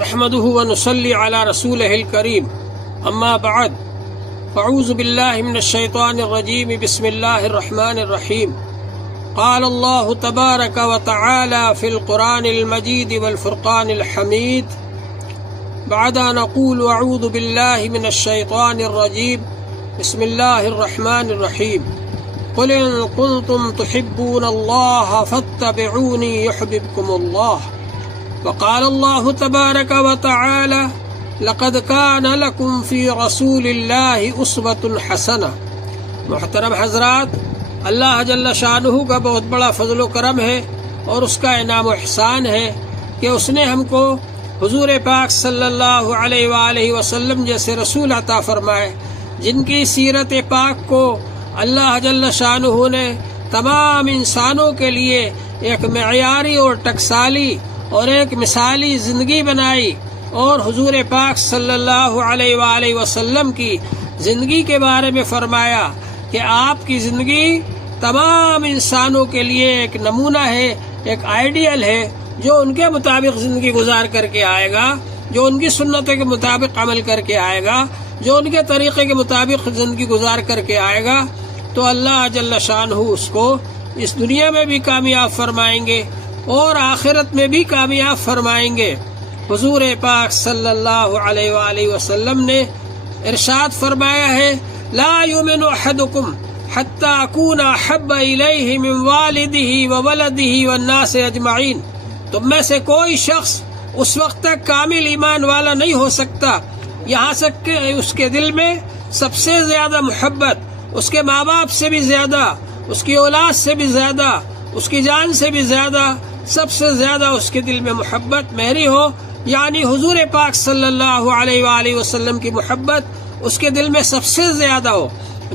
نحمده ونصلي على رسوله الكريم اما بعد اعوذ بالله من الشيطان الرجيم بسم الله الرحمن الرحيم قال الله تبارك وتعالى في القرآن المجيد والفرقان الحميد بعد أن أقول أعوذ بالله من الشيطان الرجيم بسم الله الرحمن الرحيم قل إن كنتم تحبون الله فاتبعوني يحببكم الله وقال الله تبارك وتعالى لقد كان لكم في رسول الله أسوة حسنة۔ محترم حضرات، اللہ جل شانہ کا بہت بڑا فضل و کرم ہے اور اس کا انعام و احسان ہے کہ اس نے ہم کو حضور پاک صلی اللہ علیہ وآلہ وسلم جیسے رسول عطا فرمائے، جن کی سیرت پاک کو اللہ جل شانہ نے تمام انسانوں کے لیے ایک معیاری اور ٹکسالی اور ایک مثالی زندگی بنائی، اور حضور پاک صلی اللہ علیہ وآلہ وسلم کی زندگی کے بارے میں فرمایا کہ آپ کی زندگی تمام انسانوں کے لیے ایک نمونہ ہے، ایک آئیڈیل ہے، جو ان کے مطابق زندگی گزار کر کے آئے گا، جو ان کی سنتوں کے مطابق عمل کر کے آئے گا، جو ان کے طریقے کے مطابق زندگی گزار کر کے آئے گا، تو اللہ جل شانہ اس کو اس دنیا میں بھی کامیاب فرمائیں گے اور آخرت میں بھی کامیاب فرمائیں گے۔ حضور پاک صلی اللہ علیہ وآلہ وسلم نے ارشاد فرمایا ہے، لا یؤمن احدکم حتی اکون احب الیہ من والدہ وولدہ والناس اجمعین۔ تم میں سے کوئی شخص اس وقت تک کامل ایمان والا نہیں ہو سکتا یہاں تک کہ اس کے دل میں سب سے زیادہ محبت اس کے ماں باپ سے بھی زیادہ، اس کی اولاد سے بھی زیادہ، اس کی جان سے بھی زیادہ، سب سے زیادہ اس کے دل میں محبت میری ہو، یعنی حضور پاک صلی اللہ علیہ وآلہ وسلم کی محبت اس کے دل میں سب سے زیادہ ہو۔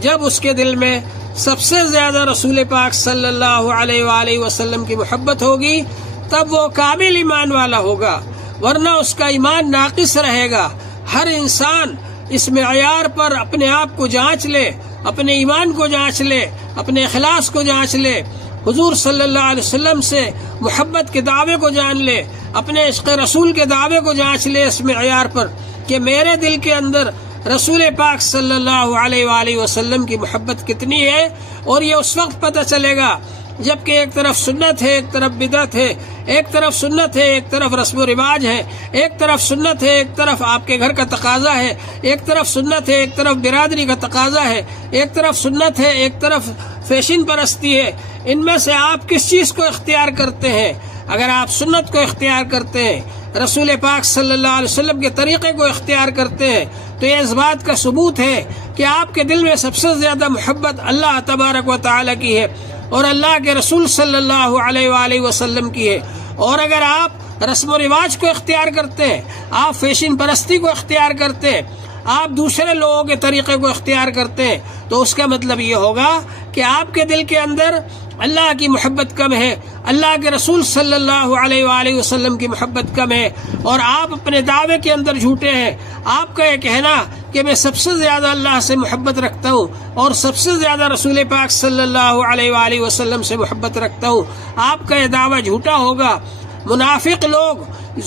جب اس کے دل میں سب سے زیادہ رسول پاک صلی اللہ علیہ وآلہ وسلم کی محبت ہوگی، تب وہ کامل ایمان والا ہوگا، ورنہ اس کا ایمان ناقص رہے گا۔ ہر انسان اس معیار پر اپنے آپ کو جانچ لے، اپنے ایمان کو جانچ لے، اپنے اخلاص کو جانچ لے، حضور صلی اللہ علیہ وسلم سے محبت کے دعوے کو جان لے، اپنے عشق رسول کے دعوے کو جانچ لے اس معیار پر کہ میرے دل کے اندر رسول پاک صلی اللہ علیہ وآلہ وسلم کی محبت کتنی ہے۔ اور یہ اس وقت پتہ چلے گا جبکہ ایک طرف سنت ہے، ایک طرف بدعت ہے، ایک طرف سنت ہے، ایک طرف رسم و رواج ہے، ایک طرف سنت ہے، ایک طرف آپ کے گھر کا تقاضا ہے، ایک طرف سنت ہے، ایک طرف برادری کا تقاضا ہے، ایک طرف سنت ہے، ایک طرف فیشن پرستی ہے۔ ان میں سے آپ کس چیز کو اختیار کرتے ہیں؟ اگر آپ سنت کو اختیار کرتے ہیں، رسول پاک صلی اللہ علیہ وسلم کے طریقے کو اختیار کرتے ہیں، تو یہ اس بات کا ثبوت ہے کہ آپ کے دل میں سب سے زیادہ محبت اللہ تبارک و تعالیٰ کی ہے اور اللہ کے رسول صلی اللہ علیہ وآلہ وسلم کی ہے۔ اور اگر آپ رسم و رواج کو اختیار کرتے ہیں، آپ فیشن پرستی کو اختیار کرتے ہیں، آپ دوسرے لوگوں کے طریقے کو اختیار کرتے ہیں، تو اس کا مطلب یہ ہوگا کہ آپ کے دل کے اندر اللہ کی محبت کم ہے، اللہ کے رسول صلی اللہ علیہ وآلہ وسلم کی محبت کم ہے، اور آپ اپنے دعوے کے اندر جھوٹے ہیں۔ آپ کا یہ کہنا کہ میں سب سے زیادہ اللہ سے محبت رکھتا ہوں اور سب سے زیادہ رسول پاک صلی اللہ علیہ وآلہ وسلم سے محبت رکھتا ہوں، آپ کا یہ دعویٰ جھوٹا ہوگا۔ منافق لوگ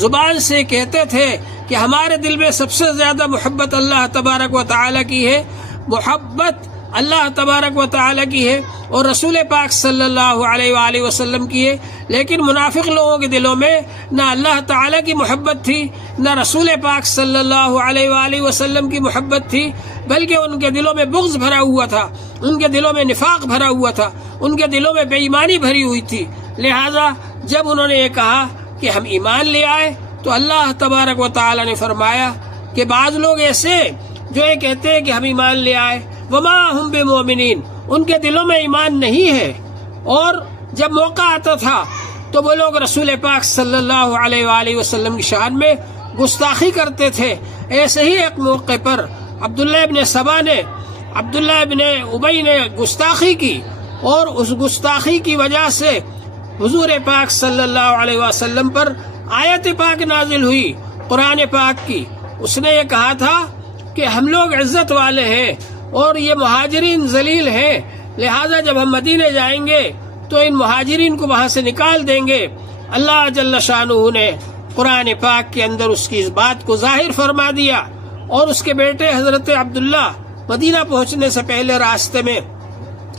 زبان سے کہتے تھے کہ ہمارے دل میں سب سے زیادہ محبت اللہ تبارک و تعالیٰ کی ہے، محبت اللہ تبارک و تعالیٰ کی ہے اور رسول پاک صلی اللہ علیہ وآلہ وسلم کی ہے، لیکن منافق لوگوں کے دلوں میں نہ اللہ تعالیٰ کی محبت تھی، نہ رسول پاک صلی اللہ علیہ وآلہ وسلم کی محبت تھی، بلکہ ان کے دلوں میں بغض بھرا ہوا تھا، ان کے دلوں میں نفاق بھرا ہوا تھا، ان کے دلوں میں بے ایمانی بھری ہوئی تھی۔ لہذا جب انہوں نے یہ کہا کہ ہم ایمان لے آئے، تو اللہ تبارک و تعالیٰ نے فرمایا کہ بعض لوگ ایسے جو یہ کہتے ہیں کہ ہم ایمان لے آئے، وما ہم بمؤمنین، ان کے دلوں میں ایمان نہیں ہے، اور جب موقع آتا تھا تو وہ لوگ رسول پاک صلی اللہ علیہ وآلہ وسلم کی شان میں گستاخی کرتے تھے۔ ایسے ہی ایک موقع پر عبداللہ ابن سبا نے، عبداللہ ابن ابی نے گستاخی کی، اور اس گستاخی کی وجہ سے حضور پاک صلی اللہ علیہ وسلم پر آیت پاک نازل ہوئی قرآن پاک کی۔ اس نے یہ کہا تھا کہ ہم لوگ عزت والے ہیں اور یہ مہاجرین ذلیل ہیں، لہذا جب ہم مدینے جائیں گے تو ان مہاجرین کو وہاں سے نکال دیں گے۔ اللہ جل شانہ نے قرآن پاک کے اندر اس کی اس بات کو ظاہر فرما دیا، اور اس کے بیٹے حضرت عبداللہ مدینہ پہنچنے سے پہلے راستے میں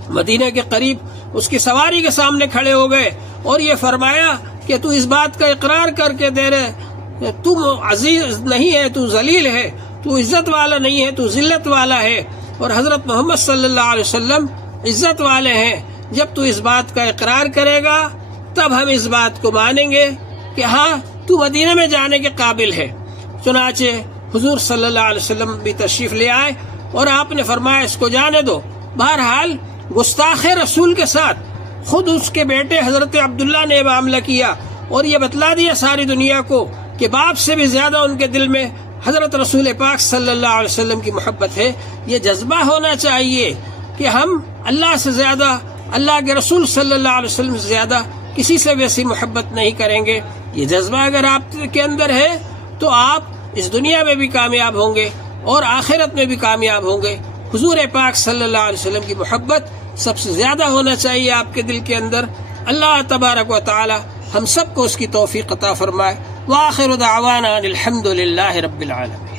مدینہ کے قریب اس کی سواری کے سامنے کھڑے ہو گئے اور یہ فرمایا کہ تو اس بات کا اقرار کر کے دے رہے، تو عزیز نہیں ہے، تو ذلیل ہے، تو عزت والا نہیں ہے، تو ذلت والا ہے، اور حضرت محمد صلی اللہ علیہ وسلم عزت والے ہیں۔ جب تو اس بات کا اقرار کرے گا تب ہم اس بات کو مانیں گے کہ ہاں تو مدینہ میں جانے کے قابل ہے۔ چنانچہ حضور صلی اللہ علیہ وسلم بھی تشریف لے آئے اور آپ نے فرمایا اس کو جانے دو۔ بہرحال گستاخ رسول کے ساتھ خود اس کے بیٹے حضرت عبداللہ نے معاملہ کیا اور یہ بتلا دیا ساری دنیا کو کہ باپ سے بھی زیادہ ان کے دل میں حضرت رسول پاک صلی اللہ علیہ وسلم کی محبت ہے۔ یہ جذبہ ہونا چاہیے کہ ہم اللہ سے زیادہ، اللہ کے رسول صلی اللہ علیہ وسلم سے زیادہ کسی سے ویسی محبت نہیں کریں گے۔ یہ جذبہ اگر آپ کے اندر ہے تو آپ اس دنیا میں بھی کامیاب ہوں گے اور آخرت میں بھی کامیاب ہوں گے۔ حضور پاک صلی اللہ علیہ وسلم کی محبت سب سے زیادہ ہونا چاہیے آپ کے دل کے اندر۔ اللہ تبارک و تعالی ہم سب کو اس کی توفیق عطا فرمائے۔ وآخر دعوانا الحمد للہ رب العالمین۔